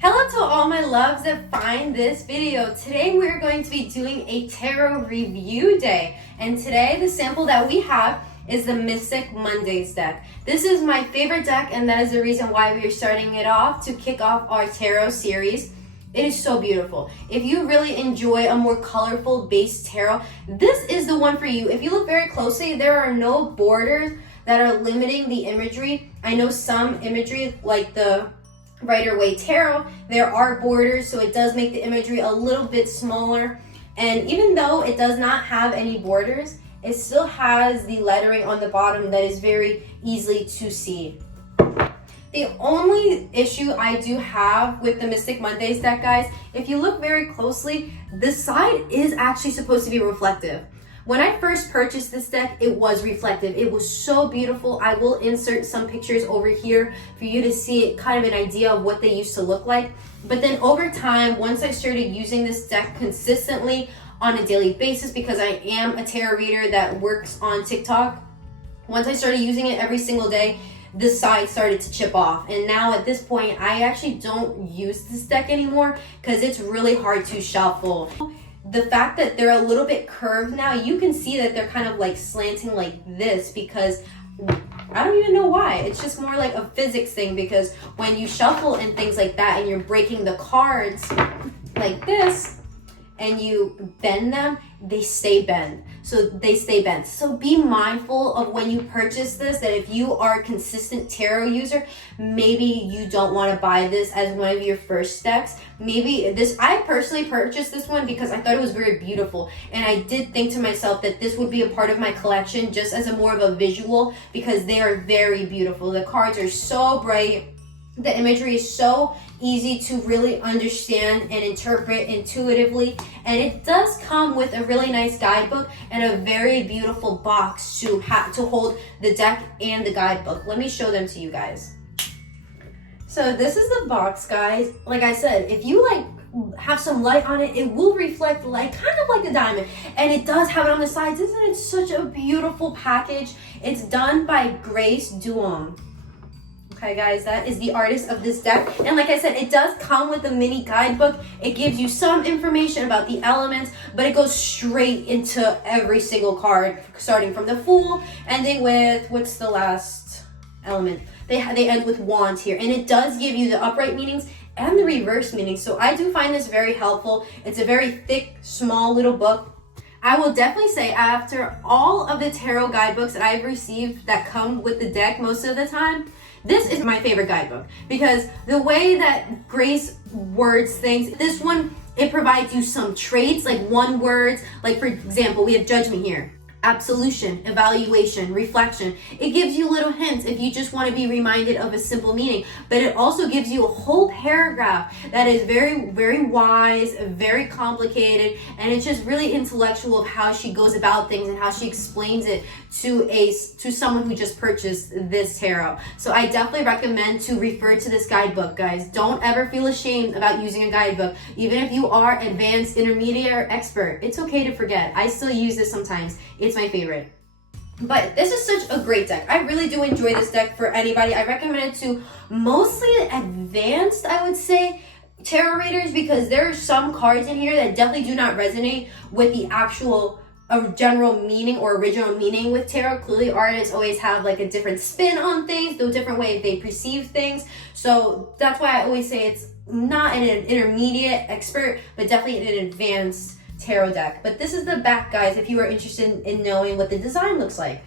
Hello to all my loves that find this video. Today we're going to be doing a tarot review day. And today the sample that we have is the Mystic Mondays deck. This is my favorite deck, and that is the reason why we are starting it off to kick off our tarot series. It is so beautiful. If you really enjoy a more colorful based tarot, this is the one for you. If you look very closely, there are no borders that are limiting the imagery. I know some imagery like the Rider-Waite Tarot, there are borders, so it does make the imagery a little bit smaller. And even though it does not have any borders, it still has the lettering on the bottom that is very easily to see. The only issue I do have with the Mystic Mondays deck, guys, if you look very closely, the side is actually supposed to be reflective. When I first purchased this deck, it was reflective. It was so beautiful. I will insert some pictures over here for you to see kind of an idea of what they used to look like. But then over time, once I started using this deck consistently on a daily basis, because I am a tarot reader that works on TikTok, once I started using it every single day, the side started to chip off. And now at this point, I actually don't use this deck anymore because it's really hard to shuffle. The fact that they're a little bit curved now, you can see that they're kind of like slanting like this because I don't even know why. It's just more like a physics thing, because when you shuffle and things like that and you're breaking the cards like this and you bend them, they stay bent. So be mindful of when you purchase this, that if you are a consistent tarot user, maybe you don't want to buy this as one of your first decks. Maybe this, I personally purchased this one because I thought it was very beautiful. And I did think to myself that this would be a part of my collection just as a more of a visual, because they are very beautiful. The cards are so bright. The imagery is so easy to really understand and interpret intuitively, and it does come with a really nice guidebook and a very beautiful box to hold the deck and the guidebook. Let me show them to you guys. So this is the box, guys. Like I said, if you have some light on it, it will reflect light, kind of like a diamond, and it does have it on the sides. Isn't it such a beautiful package? It's done by Grace Duong. Okay, guys, that is the artist of this deck. And like I said, it does come with a mini guidebook. It gives you some information about the elements, but it goes straight into every single card, starting from the Fool, ending with, what's the last element? They end with Wands here. And it does give you the upright meanings and the reverse meanings. So I do find this very helpful. It's a very thick, small little book. I will definitely say, after all of the tarot guidebooks that I've received that come with the deck most of the time, this is my favorite guidebook, because the way that Grace words things, this one, it provides you some traits, like one words, like for example, we have judgment here, absolution, evaluation, reflection. It gives you little hints if you just want to be reminded of a simple meaning, but it also gives you a whole paragraph that is very, very wise, very complicated, and it's just really intellectual of how she goes about things and how she explains it to someone who just purchased this tarot. So I definitely recommend to refer to this guidebook, guys. Don't ever feel ashamed about using a guidebook. Even if you are advanced, intermediate, or expert, it's okay to forget. I still use this sometimes. It's my favorite. But this is such a great deck. I really do enjoy this deck for anybody. I recommend it to mostly advanced, I would say, tarot readers, because there are some cards in here that definitely do not resonate with the actual general meaning or original meaning with tarot. Clearly, artists always have like a different spin on things, the different way they perceive things. So that's why I always say it's not an intermediate expert, but definitely an advanced tarot deck. But this is the back, guys, if you are interested in knowing what the design looks like.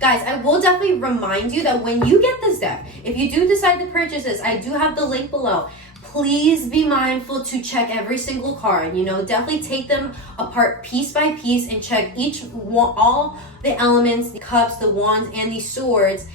Guys, I will definitely remind you that when you get this deck, if you do decide to purchase this, I do have the link below. Please be mindful to check every single card. Definitely take them apart piece by piece and check all the elements, the cups, the wands, and the swords.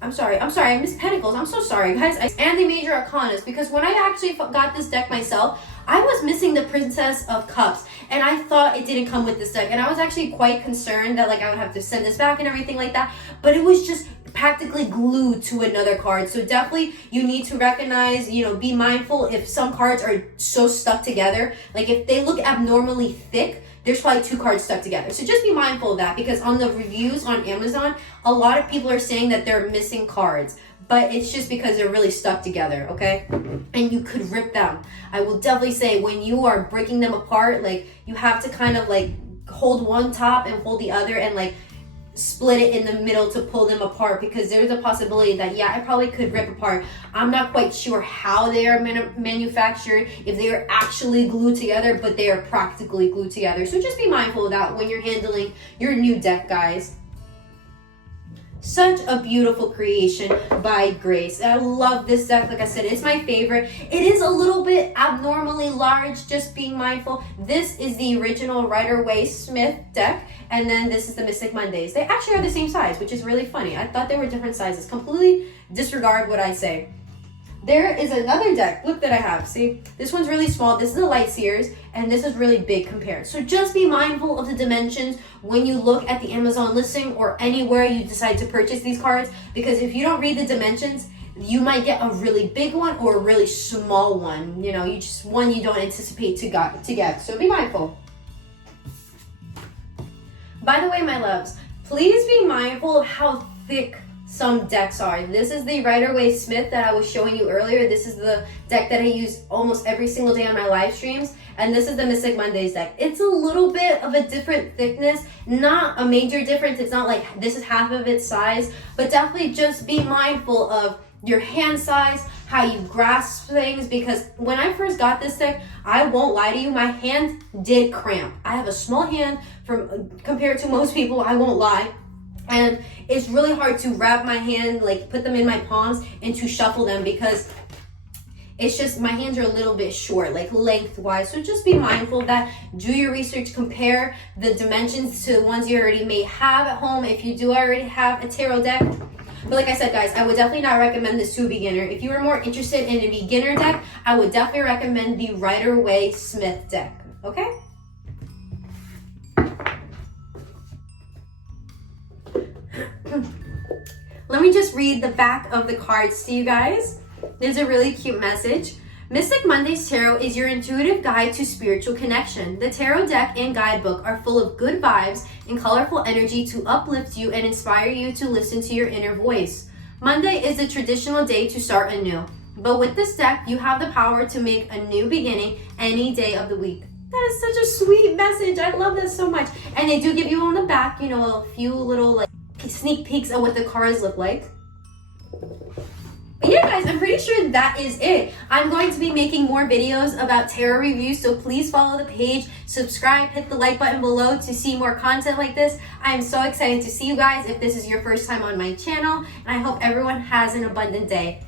I'm sorry, I missed Pentacles. I'm so sorry, guys. And the Major Arcanas, because when I actually got this deck myself, I was missing the Princess of Cups, and I thought it didn't come with this deck, and I was actually quite concerned that I would have to send this back and everything like that, but it was just practically glued to another card. So definitely you need to recognize, be mindful if some cards are so stuck together. Like if they look abnormally thick, there's probably 2 cards stuck together. So just be mindful of that, because on the reviews on Amazon, a lot of people are saying that they're missing cards, but it's just because they're really stuck together, okay? And you could rip them. I will definitely say, when you are breaking them apart, like, you have to kind of like hold one top and hold the other and like split it in the middle to pull them apart, because there's a possibility that, yeah, it probably could rip apart. I'm not quite sure how they are manufactured, if they are actually glued together, but they are practically glued together. So just be mindful of that when you're handling your new deck, guys. Such a beautiful creation by Grace. I love this deck. Like I said, it's my favorite. It is a little bit abnormally large, just being mindful. This is the original Rider-Waite-Smith deck, and then this is the Mystic Mondays. They actually are the same size, which is really funny. I thought they were different sizes. Completely disregard what I say. There is another deck, look, that I have. See, this one's really small. This is a Light Seers, and this is really big compared. So just be mindful of the dimensions when you look at the Amazon listing or anywhere you decide to purchase these cards, because if you don't read the dimensions, you might get a really big one or a really small one. You know, you just one you don't anticipate to get. So be mindful. By the way, my loves, please be mindful of how thick some decks are. This is the Rider-Waite-Smith that I was showing you earlier. This is the deck that I use almost every single day on my live streams. And this is the Mystic Mondays deck. It's a little bit of a different thickness, not a major difference. It's not like this is half of its size, but definitely just be mindful of your hand size, how you grasp things, because when I first got this deck, I won't lie to you, my hand did cramp. I have a small hand compared to most people, I won't lie. And it's really hard to wrap my hand, like put them in my palms and to shuffle them, because it's just, my hands are a little bit short, like lengthwise. So just be mindful of that. Do your research, compare the dimensions to the ones you already may have at home if you do already have a tarot deck. But like I said, guys, I would definitely not recommend this to a beginner. If you are more interested in a beginner deck, I would definitely recommend the Rider-Waite-Smith deck, okay? Let me just read the back of the cards to you guys. There's a really cute message. Mystic Mondays Tarot is your intuitive guide to spiritual connection. The tarot deck and guidebook are full of good vibes and colorful energy to uplift you and inspire you to listen to your inner voice. Monday is a traditional day to start anew, but with this deck, you have the power to make a new beginning any day of the week. That is such a sweet message. I love this so much. And they do give you on the back, you know, a few little like sneak peeks of what the cards look like. But yeah, guys, I'm pretty sure that is it. I'm going to be making more videos about tarot reviews, so please follow the page, subscribe, hit the like button below to see more content like this. I am so excited to see you guys if this is your first time on my channel, and I hope everyone has an abundant day.